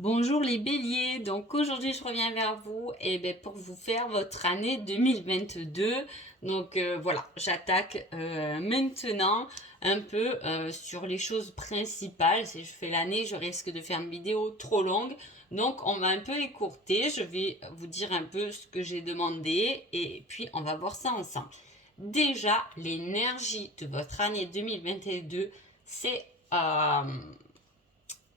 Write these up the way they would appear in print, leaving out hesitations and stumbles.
Bonjour les béliers, donc aujourd'hui je reviens vers vous pour vous faire votre année 2022. Voilà, j'attaque maintenant un peu sur les choses principales. Si je fais l'année, je risque de faire une vidéo trop longue. Donc on va un peu écourter, je vais vous dire un peu ce que j'ai demandé et puis on va voir ça ensemble. Déjà, l'énergie de votre année 2022, c'est... euh,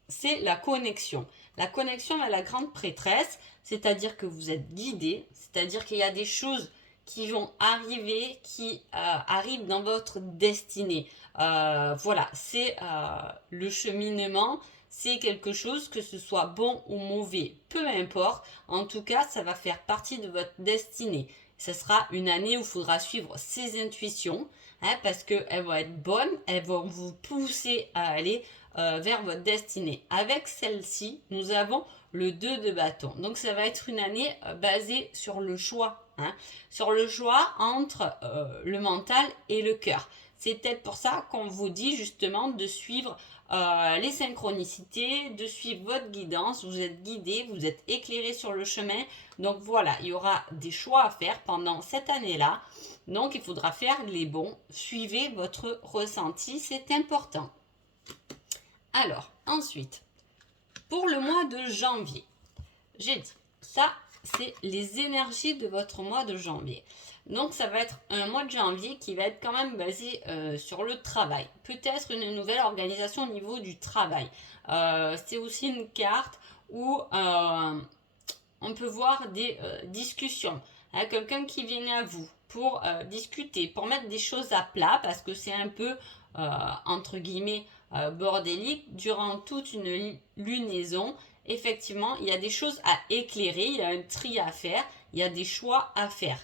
c'est la connexion. La connexion à la grande prêtresse, c'est-à-dire que vous êtes guidé, c'est-à-dire qu'il y a des choses qui vont arriver, qui arrivent dans votre destinée. Voilà, c'est le cheminement, c'est quelque chose, que ce soit bon ou mauvais, peu importe. En tout cas, ça va faire partie de votre destinée. Ce sera une année où il faudra suivre ses intuitions, parce qu'elles vont être bonnes, elles vont vous pousser à aller vers votre destinée. Avec celle-ci, nous avons le 2 de bâton. Donc ça va être une année basée sur le choix. Sur le choix entre le mental et le cœur. C'est peut-être pour ça qu'on vous dit justement de suivre les synchronicités, de suivre votre guidance. Vous êtes guidé, vous êtes éclairé sur le chemin. Donc voilà, il y aura des choix à faire pendant cette année-là. Donc il faudra faire les bons. Suivez votre ressenti, c'est important. Alors, ensuite, pour le mois de janvier, j'ai dit, ça, c'est les énergies de votre mois de janvier. Donc, ça va être un mois de janvier qui va être quand même basé sur le travail. Peut-être une nouvelle organisation au niveau du travail. C'est aussi une carte où on peut voir des discussions. Quelqu'un qui vient à vous pour discuter, pour mettre des choses à plat, parce que c'est un peu, entre guillemets, bordélique, durant toute une lunaison. Effectivement, il y a des choses à éclairer, il y a un tri à faire, il y a des choix à faire.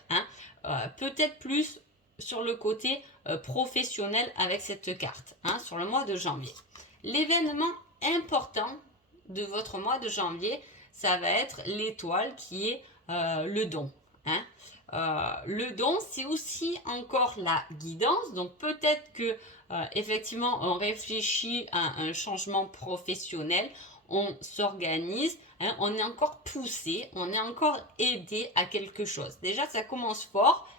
Peut-être plus sur le côté professionnel avec cette carte, sur le mois de janvier. L'événement important de votre mois de janvier, ça va être l'étoile qui est le don. Le don, c'est aussi encore la guidance. Donc peut-être que effectivement, on réfléchit à un changement professionnel, on s'organise, on est encore poussé, on est encore aidé à quelque chose. Déjà, ça commence fort.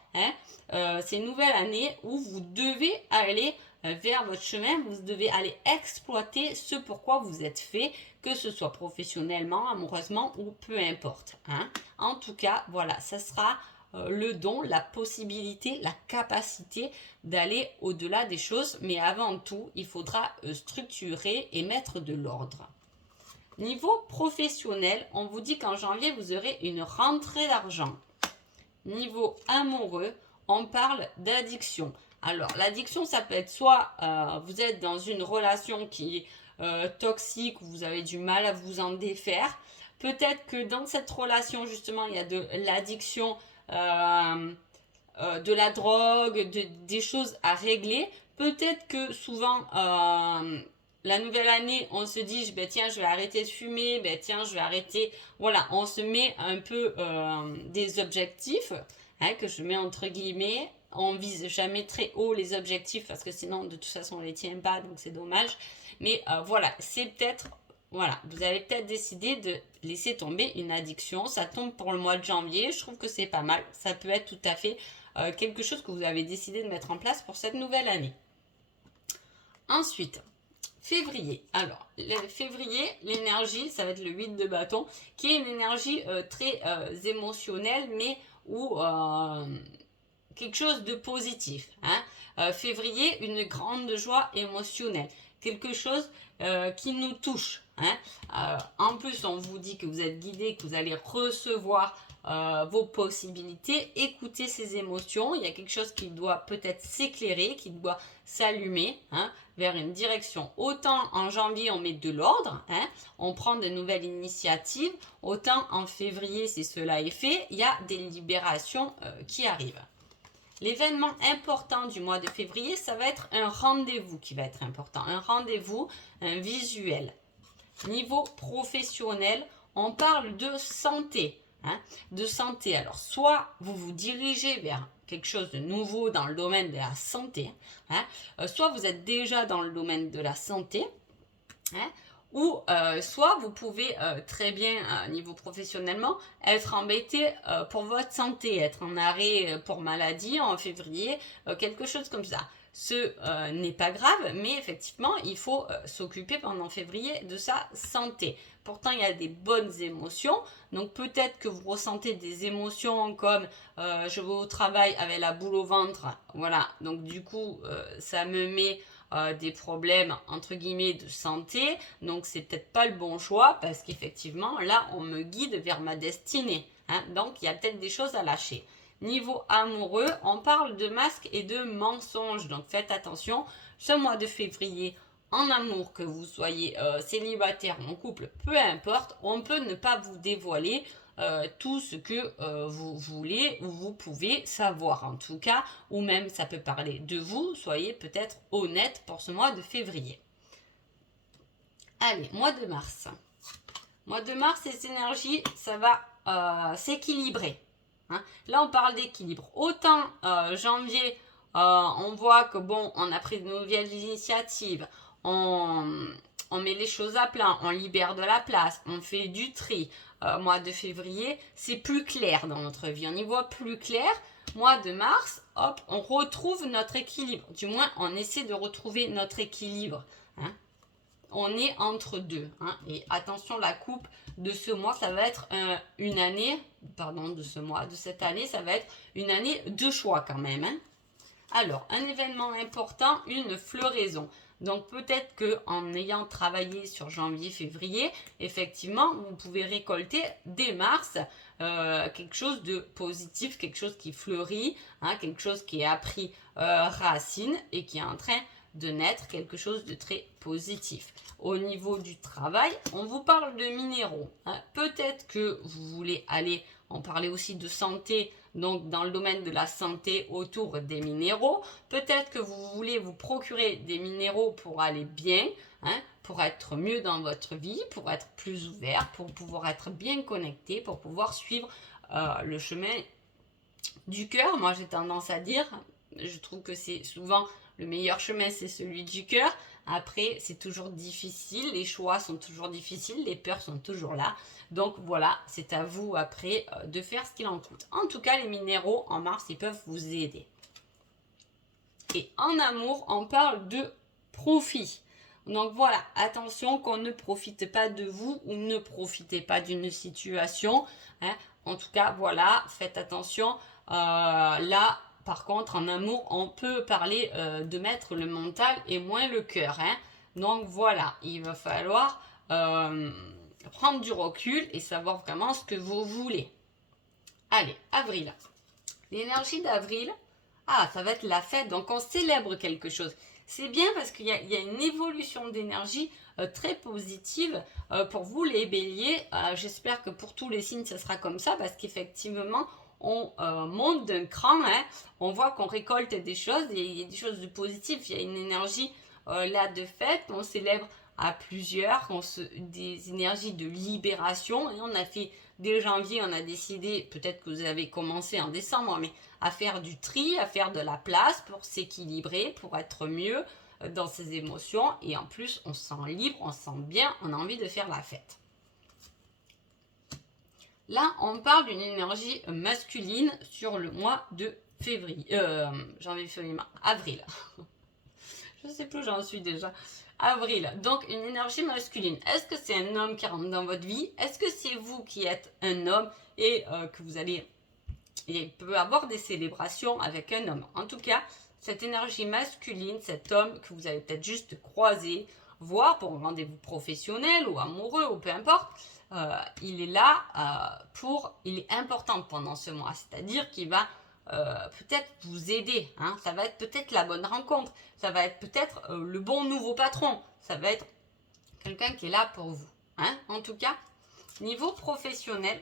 C'est une nouvelle année où vous devez aller vers votre chemin, vous devez aller exploiter ce pourquoi vous êtes fait, que ce soit professionnellement, amoureusement ou peu importe. En tout cas, voilà, ça sera le don, la possibilité, la capacité d'aller au-delà des choses. Mais avant tout, il faudra structurer et mettre de l'ordre. Niveau professionnel, on vous dit qu'en janvier, vous aurez une rentrée d'argent. Niveau amoureux, on parle d'addiction. Alors, l'addiction, ça peut être soit vous êtes dans une relation qui est toxique, où vous avez du mal à vous en défaire. Peut-être que dans cette relation, justement, il y a de l'addiction, de la drogue, des choses à régler. Peut-être que souvent, la nouvelle année, on se dit, tiens, je vais arrêter de fumer, tiens, je vais arrêter. Voilà, on se met un peu des objectifs, que je mets entre guillemets. On vise jamais très haut les objectifs parce que sinon, de toute façon, on les tient pas, donc c'est dommage. Mais voilà, c'est peut-être, voilà, vous avez peut-être décidé de laisser tomber une addiction. Ça tombe pour le mois de janvier. Je trouve que c'est pas mal. Ça peut être tout à fait quelque chose que vous avez décidé de mettre en place pour cette nouvelle année. Ensuite, février. Alors, février, l'énergie, ça va être le 8 de bâton, qui est une énergie très émotionnelle, mais où quelque chose de positif. Février, une grande joie émotionnelle. Quelque chose qui nous touche. En plus, on vous dit que vous êtes guidé, que vous allez recevoir vos possibilités, écouter ces émotions. Il y a quelque chose qui doit peut-être s'éclairer, qui doit s'allumer vers une direction. Autant en janvier, on met de l'ordre, on prend de nouvelles initiatives. Autant en février, si cela est fait, il y a des libérations qui arrivent. L'événement important du mois de février, ça va être un rendez-vous qui va être important. Un rendez-vous, un visuel. Niveau professionnel, on parle de santé. De santé. Alors, soit vous vous dirigez vers quelque chose de nouveau dans le domaine de la santé, soit vous êtes déjà dans le domaine de la santé, Ou soit vous pouvez très bien, niveau professionnellement, être embêté pour votre santé, être en arrêt pour maladie en février, quelque chose comme ça. Ce n'est pas grave, mais effectivement, il faut s'occuper pendant février de sa santé. Pourtant, il y a des bonnes émotions. Donc peut-être que vous ressentez des émotions comme je vais au travail avec la boule au ventre. Voilà, donc du coup, ça me met des problèmes entre guillemets de santé. Donc c'est peut-être pas le bon choix parce qu'effectivement, là, on me guide vers ma destinée. Hein. Donc il y a peut-être des choses à lâcher. Niveau amoureux, on parle de masques et de mensonges. Donc faites attention, ce mois de février, en amour, que vous soyez célibataire ou en couple, peu importe, on peut ne pas vous dévoiler tout ce que vous voulez ou vous pouvez savoir en tout cas, ou même ça peut parler de vous, soyez peut-être honnête pour ce mois de février. Allez, mois de mars. Mois de mars, ces énergies, ça va s'équilibrer. Hein. Là, on parle d'équilibre. Autant janvier, on voit que bon, on a pris de nouvelles initiatives, on met les choses à plat, on libère de la place, on fait du tri. Mois de février, c'est plus clair dans notre vie, on y voit plus clair. Mois de mars, hop, on retrouve notre équilibre. Du moins, on essaie de retrouver notre équilibre. Hein. On est entre deux. Hein. Et attention, la coupe de ce mois, ça va être une année, pardon, de ce mois, de cette année, ça va être une année de choix quand même. Hein. Alors, un événement important, une floraison. Donc peut-être qu'en ayant travaillé sur janvier, février, effectivement, vous pouvez récolter dès mars quelque chose de positif, quelque chose qui fleurit, hein, quelque chose qui a pris racine et qui est en train de naître, quelque chose de très positif. Au niveau du travail, on vous parle de minéraux. Hein. Peut-être que vous voulez aller, on parlait aussi de santé, donc dans le domaine de la santé autour des minéraux. Peut-être que vous voulez vous procurer des minéraux pour aller bien, hein, pour être mieux dans votre vie, pour être plus ouvert, pour pouvoir être bien connecté, pour pouvoir suivre le chemin du cœur. Moi, j'ai tendance à dire, je trouve que c'est souvent le meilleur chemin, c'est celui du cœur. Après, c'est toujours difficile, les choix sont toujours difficiles, les peurs sont toujours là. Donc voilà, c'est à vous après de faire ce qu'il en coûte. En tout cas, les minéraux en mars, ils peuvent vous aider. Et en amour, on parle de profit. Donc voilà, attention qu'on ne profite pas de vous ou ne profitez pas d'une situation. Hein. En tout cas, voilà, faites attention. Là, par contre, en amour, on peut parler de mettre le mental et moins le cœur. Hein. Donc voilà, il va falloir prendre du recul et savoir vraiment ce que vous voulez. Allez, avril. L'énergie d'avril, ça va être la fête, donc on célèbre quelque chose. C'est bien parce qu'il y a une évolution d'énergie très positive pour vous les béliers. J'espère que pour tous les signes, ça sera comme ça parce qu'effectivement, on monte d'un cran. Hein. On voit qu'on récolte des choses, il y a des choses de positives, il y a une énergie là de fête, on célèbre à plusieurs, des énergies de libération. Et on a fait dès janvier, on a décidé, peut-être que vous avez commencé en décembre, mais à faire du tri, à faire de la place pour s'équilibrer, pour être mieux dans ses émotions. Et en plus, on se sent libre, on se sent bien, on a envie de faire la fête. Là, on parle d'une énergie masculine sur le mois de février, janvier, février, mars, avril. Je ne sais plus où j'en suis déjà. Avril, donc une énergie masculine. Est-ce que c'est un homme qui rentre dans votre vie? Est-ce que c'est vous qui êtes un homme et que vous allez... Il peut y avoir des célébrations avec un homme. En tout cas, cette énergie masculine, cet homme que vous allez peut-être juste croiser, voir pour un rendez-vous professionnel ou amoureux ou peu importe, il est là il est important pendant ce mois. C'est-à-dire qu'il va peut-être vous aider. Hein. Ça va être peut-être la bonne rencontre. Ça va être peut-être le bon nouveau patron. Ça va être quelqu'un qui est là pour vous. Hein. En tout cas, niveau professionnel,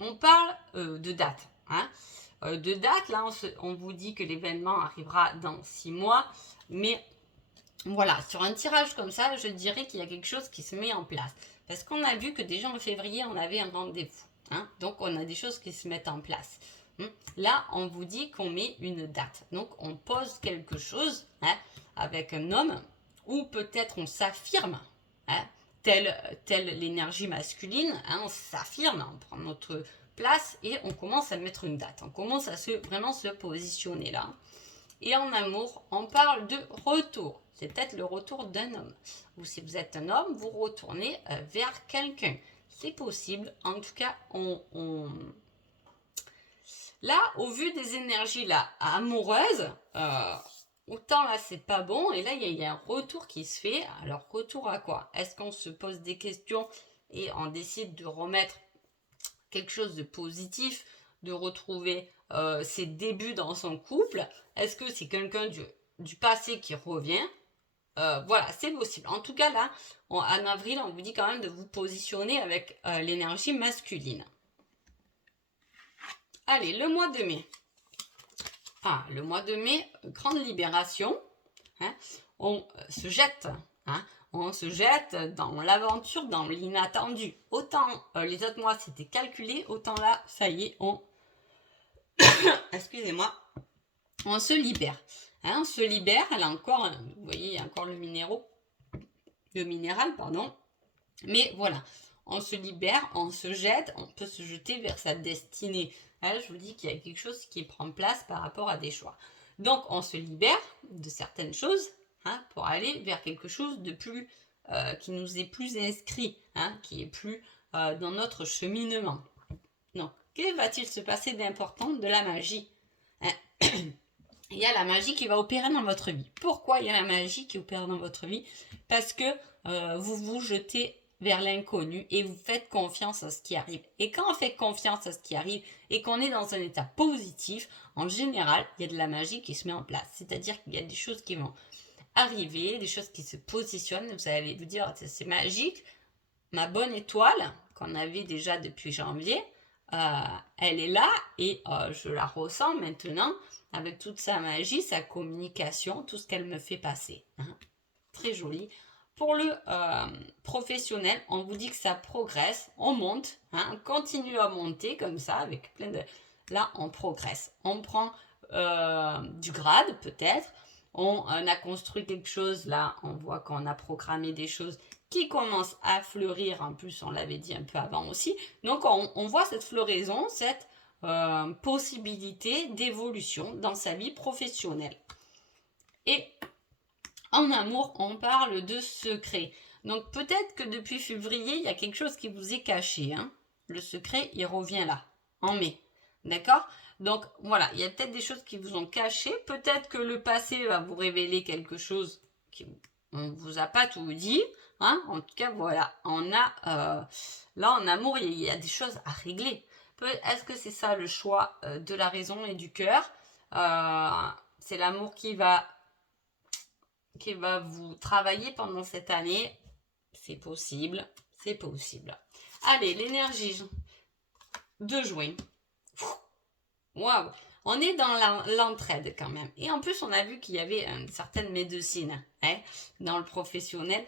on parle de date. Hein. De date, là, on vous dit que l'événement arrivera dans 6 mois. Mais voilà, sur un tirage comme ça, je dirais qu'il y a quelque chose qui se met en place. Parce qu'on a vu que déjà en février, on avait un rendez-vous. Hein. Donc, on a des choses qui se mettent en place. Là, on vous dit qu'on met une date. Donc, on pose quelque chose hein, avec un homme ou peut-être on s'affirme. hein, telle l'énergie masculine, hein, on s'affirme, on prend notre place et on commence à mettre une date. On commence à vraiment se positionner là. Et en amour, on parle de retour. C'est peut-être le retour d'un homme. Ou si vous êtes un homme, vous retournez vers quelqu'un. C'est possible. En tout cas, là, au vu des énergies là amoureuses, autant là c'est pas bon. Et là, il y a un retour qui se fait. Alors, retour à quoi? Est-ce qu'on se pose des questions et on décide de remettre quelque chose de positif, de retrouver ses débuts dans son couple? Est-ce que c'est quelqu'un du passé qui revient? Voilà, c'est possible. En tout cas, là, en avril, on vous dit quand même de vous positionner avec l'énergie masculine. Allez, le mois de mai. Ah, le mois de mai, grande libération. Hein, on se jette. Hein, on se jette dans l'aventure, dans l'inattendu. Autant les autres mois, c'était calculé, autant là, ça y est, excusez-moi, on se libère. Hein, on se libère, elle a encore, vous voyez, il y a encore le minéral, pardon. Mais voilà, on se libère, on se jette, on peut se jeter vers sa destinée. Hein, je vous dis qu'il y a quelque chose qui prend place par rapport à des choix. Donc, on se libère de certaines choses, hein, pour aller vers quelque chose de plus, qui nous est plus inscrit, hein, qui est plus dans notre cheminement. Donc, que va-t-il se passer d'important? De la magie. Hein. Il y a la magie qui va opérer dans votre vie. Pourquoi il y a la magie qui opère dans votre vie? Parce que vous vous jetez vers l'inconnu et vous faites confiance à ce qui arrive. Et quand on fait confiance à ce qui arrive et qu'on est dans un état positif, en général, il y a de la magie qui se met en place. C'est-à-dire qu'il y a des choses qui vont arriver, des choses qui se positionnent. Vous allez vous dire, c'est magique. Ma bonne étoile, qu'on avait déjà depuis janvier, elle est là et je la ressens maintenant avec toute sa magie, sa communication, tout ce qu'elle me fait passer. Hein. Très joli. Pour le professionnel, on vous dit que ça progresse, on monte, hein, on continue à monter comme ça, avec plein de... Là, on progresse. On prend du grade, peut-être. On a construit quelque chose, là, on voit qu'on a programmé des choses qui commencent à fleurir. En plus, on l'avait dit un peu avant aussi. Donc, on voit cette floraison, cette possibilité d'évolution dans sa vie professionnelle. Et en amour, on parle de secret. Donc peut-être que depuis février, il y a quelque chose qui vous est caché. Hein. Le secret, il revient là, en mai. D'accord? Donc voilà, il y a peut-être des choses qui vous ont caché. Peut-être que le passé va vous révéler quelque chose qu'on ne vous a pas tout dit. Hein. En tout cas, voilà, on a là en amour, il y a des choses à régler. Est-ce que c'est ça le choix de la raison et du cœur? C'est l'amour qui va vous travailler pendant cette année. C'est possible, c'est possible. Allez, l'énergie de juin. Waouh, on est dans l'entraide quand même. Et en plus, on a vu qu'il y avait une certaine médecine, hein, dans le professionnel.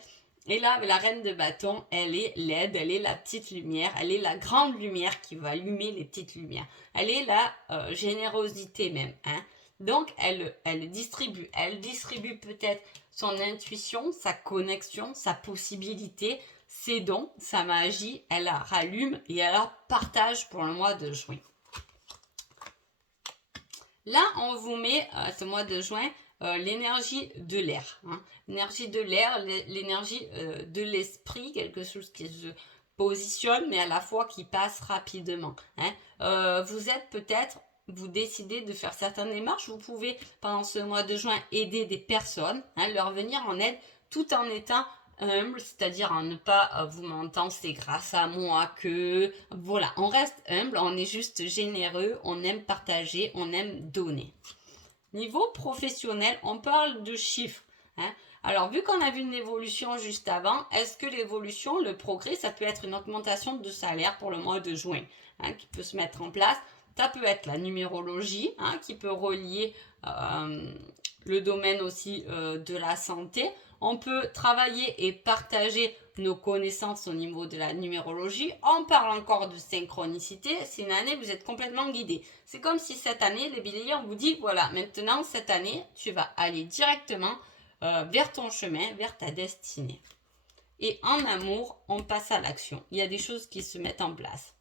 Et là, la reine de bâton, elle est l'aide, elle est la petite lumière, elle est la grande lumière qui va allumer les petites lumières. Elle est la générosité même, hein. Donc, elle distribue peut-être son intuition, sa connexion, sa possibilité, ses dons, sa magie. Elle la rallume et elle la partage pour le mois de juin. Là, on vous met, ce mois de juin, l'énergie de l'air. Hein. L'énergie de l'air, l'énergie de l'esprit, quelque chose qui se positionne, mais à la fois qui passe rapidement. Hein. Vous êtes peut-être, vous décidez de faire certaines démarches, vous pouvez, pendant ce mois de juin, aider des personnes, hein, leur venir en aide, tout en étant humble, c'est-à-dire en ne pas vous mentant, c'est grâce à moi que... Voilà, on reste humble, on est juste généreux, on aime partager, on aime donner. Niveau professionnel, on parle de chiffres. Hein. Alors, vu qu'on a vu une évolution juste avant, est-ce que l'évolution, le progrès, ça peut être une augmentation de salaire pour le mois de juin, hein, qui peut se mettre en place? Ça peut être la numérologie, hein, qui peut relier le domaine aussi de la santé. On peut travailler et partager nos connaissances au niveau de la numérologie. On parle encore de synchronicité. C'est une année, vous êtes complètement guidé. C'est comme si cette année, les béliers, on vous dit, voilà, maintenant, cette année, tu vas aller directement vers ton chemin, vers ta destinée. Et en amour, on passe à l'action. Il y a des choses qui se mettent en place.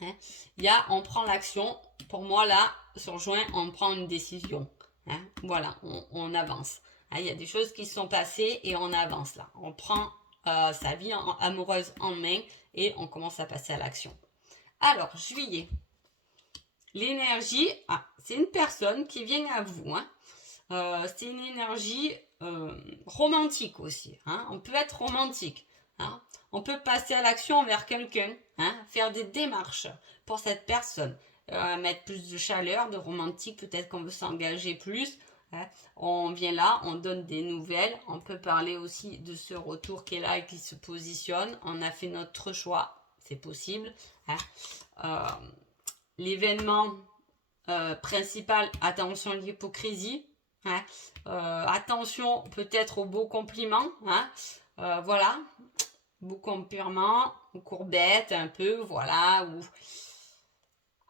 Hein. Il y a, on prend l'action. Pour moi, là, sur juin, on prend une décision. Hein. Voilà, on avance. Hein. Il y a des choses qui sont passées et on avance là. On prend sa vie amoureuse en main et on commence à passer à l'action. Alors, juillet. L'énergie, c'est une personne qui vient à vous. Hein. C'est une énergie romantique aussi. Hein. On peut être romantique. Hein. On peut passer à l'action envers quelqu'un. Hein. Faire des démarches pour cette personne. Mettre plus de chaleur, de romantique. Peut-être qu'on veut s'engager plus. Hein. On vient là, on donne des nouvelles. On peut parler aussi de ce retour qui est là et qui se positionne. On a fait notre choix. C'est possible. Hein. L'événement principal, attention à l'hypocrisie. Hein. Attention peut-être aux beaux compliments. Hein. Voilà. Beaux compliments, courbettes un peu. Voilà.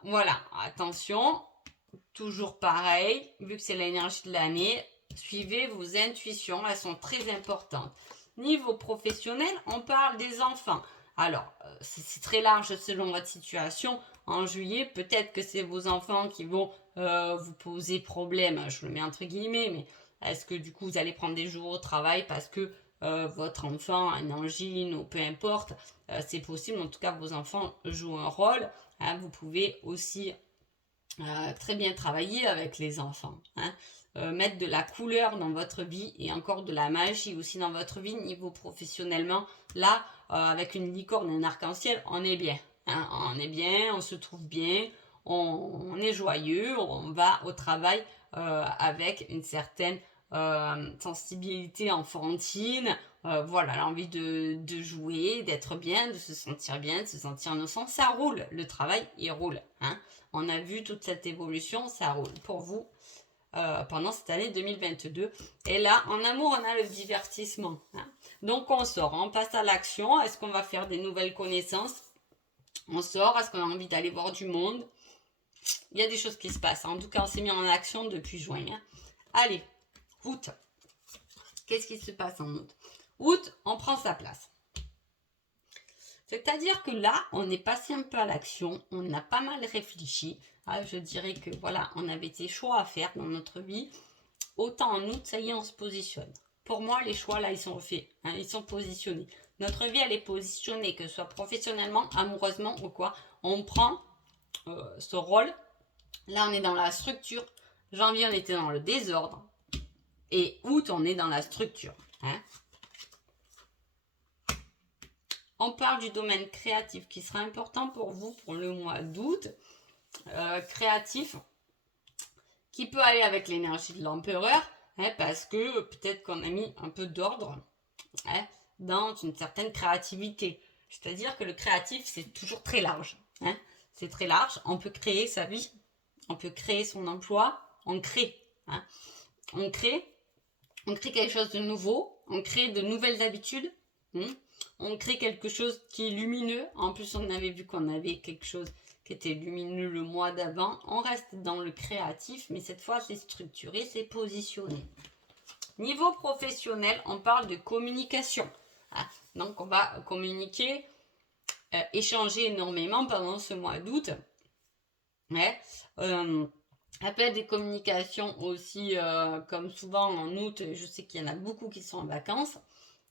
Voilà. Attention. Toujours pareil. Vu que c'est l'énergie de l'année, suivez vos intuitions. Elles sont très importantes. Niveau professionnel, on parle des enfants. Alors, c'est très large selon votre situation. En juillet, peut-être que c'est vos enfants qui vont vous poser problème. Je le mets entre guillemets, mais est-ce que du coup vous allez prendre des jours au travail parce que votre enfant a une angine ou peu importe. C'est possible, en tout cas vos enfants jouent un rôle. Hein, vous pouvez aussi très bien travailler avec les enfants. Hein. Mettre de la couleur dans votre vie et encore de la magie aussi dans votre vie niveau professionnellement. Là, avec une licorne et un arc-en-ciel, on est bien. Hein. On est bien, on se trouve bien, on est joyeux, on va au travail avec une certaine sensibilité enfantine. Voilà, l'envie de jouer, d'être bien, de se sentir bien, de se sentir innocent. Ça roule, le travail, il roule. Hein. On a vu toute cette évolution, ça roule pour vous pendant cette année 2022. Et là, en amour, on a le divertissement. Hein. Donc, on sort, on passe à l'action. Est-ce qu'on va faire des nouvelles connaissances? On sort, est-ce qu'on a envie d'aller voir du monde? Il y a des choses qui se passent. En tout cas, on s'est mis en action depuis juin. Hein. Allez, août. Qu'est-ce qui se passe en août? Août, on prend sa place. C'est-à-dire que là, on est passé un peu à l'action, on a pas mal réfléchi. Ah, je dirais que voilà, on avait des choix à faire dans notre vie. Autant en août, ça y est, on se positionne. Pour moi, les choix là, ils sont faits, hein, ils sont positionnés. Notre vie, elle est positionnée, que ce soit professionnellement, amoureusement ou quoi. On prend ce rôle. Là, on est dans la structure. Janvier, on était dans le désordre. Et août, on est dans la structure. Hein. On parle du domaine créatif qui sera important pour vous pour le mois d'août. Créatif qui peut aller avec l'énergie de l'empereur hein, parce que peut-être qu'on a mis un peu d'ordre hein, dans une certaine créativité. C'est-à-dire que le créatif, c'est toujours très large. Hein. C'est très large. On peut créer sa vie, on peut créer son emploi, on crée. Hein. On crée quelque chose de nouveau, on crée de nouvelles habitudes. On crée quelque chose qui est lumineux. En plus, on avait vu qu'on avait quelque chose qui était lumineux le mois d'avant. On reste dans le créatif, mais cette fois, c'est structuré, c'est positionné. Niveau professionnel, on parle de communication. Ah, donc, on va communiquer, échanger énormément pendant ce mois d'août. Ouais. Ça peut être des communications aussi, comme souvent en août, je sais qu'il y en a beaucoup qui sont en vacances.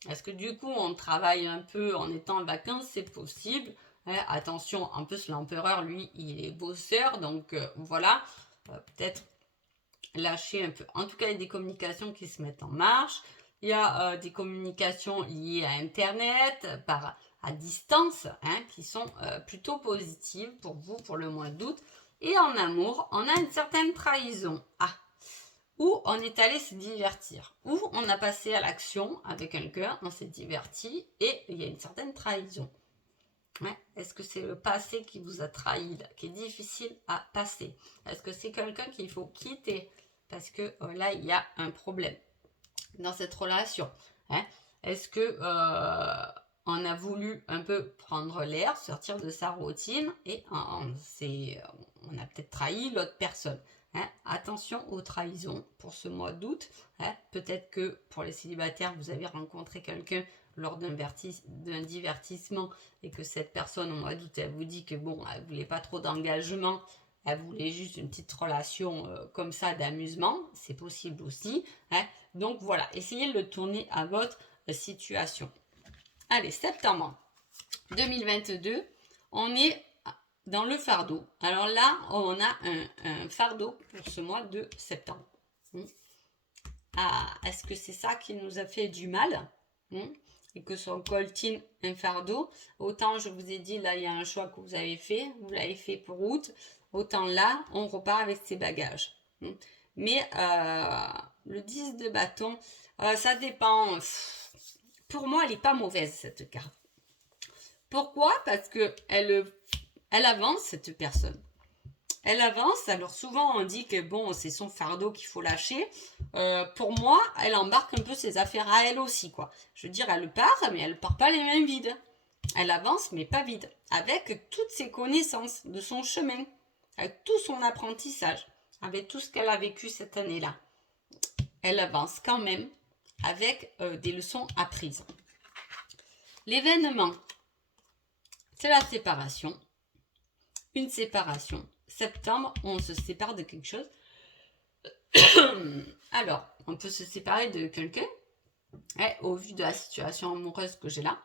Est-ce que du coup on travaille un peu en étant en vacances? C'est possible. Hein, attention, en plus l'empereur lui il est bosseur donc voilà, peut-être lâcher un peu. En tout cas il y a des communications qui se mettent en marche. Il y a des communications liées à internet, à distance, hein, qui sont plutôt positives pour vous pour le mois d'août. Et en amour, on a une certaine trahison. Où on est allé se divertir, où on a passé à l'action avec un cœur, on s'est diverti et il y a une certaine trahison. Ouais. Est-ce que c'est le passé qui vous a trahi, qui est difficile à passer? Est-ce que c'est quelqu'un qu'il faut quitter? Parce que là, il y a un problème dans cette relation. Hein. Est-ce que on a voulu un peu prendre l'air, sortir de sa routine et on a peut-être trahi l'autre personne. Hein, attention aux trahisons pour ce mois d'août. Hein, peut-être que pour les célibataires, vous avez rencontré quelqu'un lors d'un divertissement et que cette personne au mois d'août, elle vous dit que bon, elle voulait pas trop d'engagement, elle voulait juste une petite relation comme ça d'amusement, c'est possible aussi. Hein. Donc voilà, essayez de le tourner à votre situation. Allez, septembre 2022, on est dans le fardeau. Alors là, on a un fardeau pour ce mois de septembre. Ah, est-ce que c'est ça qui nous a fait du mal et que son coltine un fardeau? Autant je vous ai dit, là, il y a un choix que vous avez fait. Vous l'avez fait pour août. Autant là, on repart avec ses bagages. Mais le 10 de bâton, ça dépend. Pour moi, elle n'est pas mauvaise, cette carte. Pourquoi? Parce que elle avance, cette personne. Elle avance, alors souvent on dit que bon, c'est son fardeau qu'il faut lâcher. Pour moi, elle embarque un peu ses affaires à elle aussi, quoi. Je veux dire, elle part, mais elle part pas les mains vides. Elle avance, mais pas vide. Avec toutes ses connaissances de son chemin, avec tout son apprentissage, avec tout ce qu'elle a vécu cette année-là. Elle avance quand même avec des leçons apprises. L'événement, c'est la séparation. Une séparation. Septembre, on se sépare de quelque chose. Alors, on peut se séparer de quelqu'un. Au vu de la situation amoureuse que j'ai là,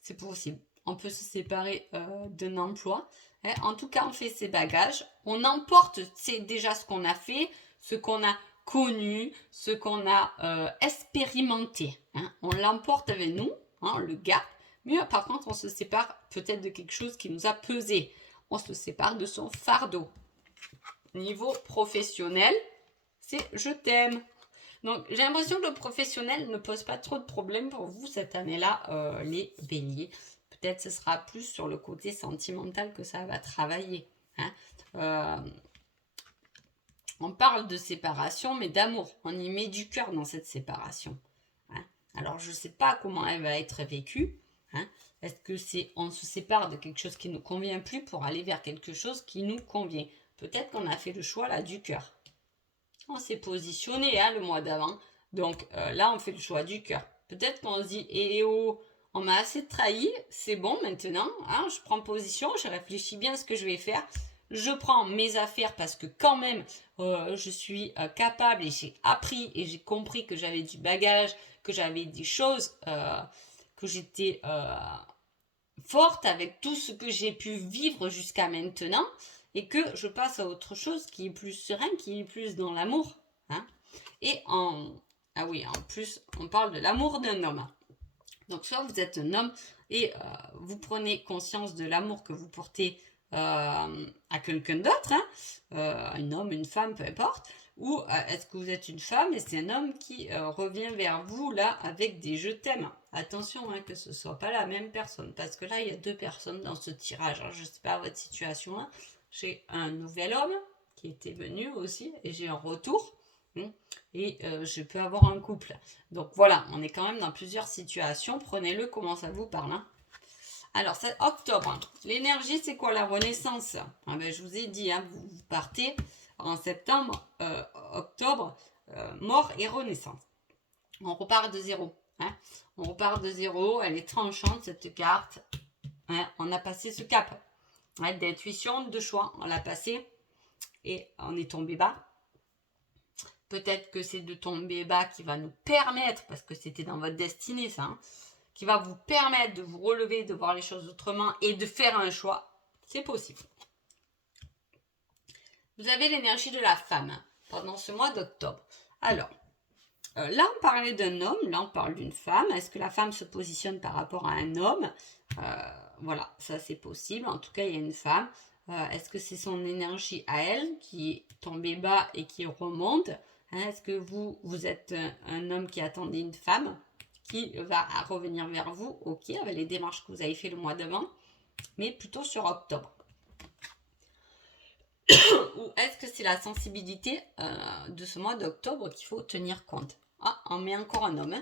c'est possible. On peut se séparer d'un emploi. En tout cas, on fait ses bagages. On emporte, c'est déjà ce qu'on a fait, ce qu'on a connu, ce qu'on a expérimenté. On l'emporte avec nous, le gars. Mais par contre, on se sépare peut-être de quelque chose qui nous a pesé. On se sépare de son fardeau. Niveau professionnel, c'est je t'aime. Donc, j'ai l'impression que le professionnel ne pose pas trop de problèmes pour vous cette année-là, les béliers. Peut-être ce sera plus sur le côté sentimental que ça va travailler. On parle de séparation, mais d'amour. On y met du cœur dans cette séparation. Alors, je ne sais pas comment elle va être vécue. Est-ce que c'est on se sépare de quelque chose qui ne nous convient plus pour aller vers quelque chose qui nous convient? Peut-être qu'on a fait le choix là du cœur. On s'est positionné le mois d'avant. Donc là, on fait le choix du cœur. Peut-être qu'on se dit, on m'a assez trahi, c'est bon maintenant. Je prends position, je réfléchis bien à ce que je vais faire. Je prends mes affaires parce que quand même, je suis capable et j'ai appris et j'ai compris que j'avais du bagage, que j'avais des choses, que j'étais forte avec tout ce que j'ai pu vivre jusqu'à maintenant et que je passe à autre chose qui est plus serein, qui est plus dans l'amour. Et en plus, on parle de l'amour d'un homme. Donc, soit vous êtes un homme et vous prenez conscience de l'amour que vous portez à quelqu'un d'autre, un homme, une femme, peu importe, ou est-ce que vous êtes une femme et c'est un homme qui revient vers vous là avec des je t'aime. Attention que ce ne soit pas la même personne, parce que là il y a deux personnes dans ce tirage. Alors, je ne sais pas votre situation, j'ai un nouvel homme qui était venu aussi et j'ai un retour. Et je peux avoir un couple. Donc voilà, on est quand même dans plusieurs situations. Prenez-le comment ça vous parle. Alors, c'est octobre. L'énergie, c'est quoi la renaissance? Je vous ai dit, vous partez en septembre, octobre, mort et renaissance. On repart de zéro. On repart de zéro. Elle est tranchante, cette carte. On a passé ce cap d'intuition, de choix. On l'a passé et on est tombé bas. Peut-être que c'est de tomber bas qui va nous permettre, parce que c'était dans votre destinée ça, qui va vous permettre de vous relever, de voir les choses autrement et de faire un choix. C'est possible. Vous avez l'énergie de la femme pendant ce mois d'octobre. Alors, là on parlait d'un homme, là on parle d'une femme. Est-ce que la femme se positionne par rapport à un homme? Voilà, ça c'est possible. En tout cas, il y a une femme. Est-ce que c'est son énergie à elle qui est tombée bas et qui remonte? Est-ce que vous êtes un homme qui attendait une femme qui va revenir vers vous? Ok, avec les démarches que vous avez fait le mois d'avant, mais plutôt sur octobre. Ou est-ce que c'est la sensibilité de ce mois d'octobre qu'il faut tenir compte? On met encore un homme.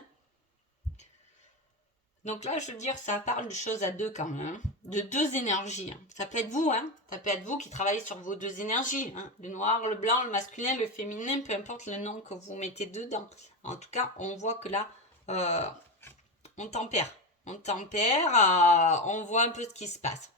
Donc là, je veux dire, ça parle de choses à deux quand même, de deux énergies. Ça peut être vous, ça peut être vous qui travaillez sur vos deux énergies, le noir, le blanc, le masculin, le féminin, peu importe le nom que vous mettez dedans. En tout cas, on voit que là, on tempère, on voit un peu ce qui se passe.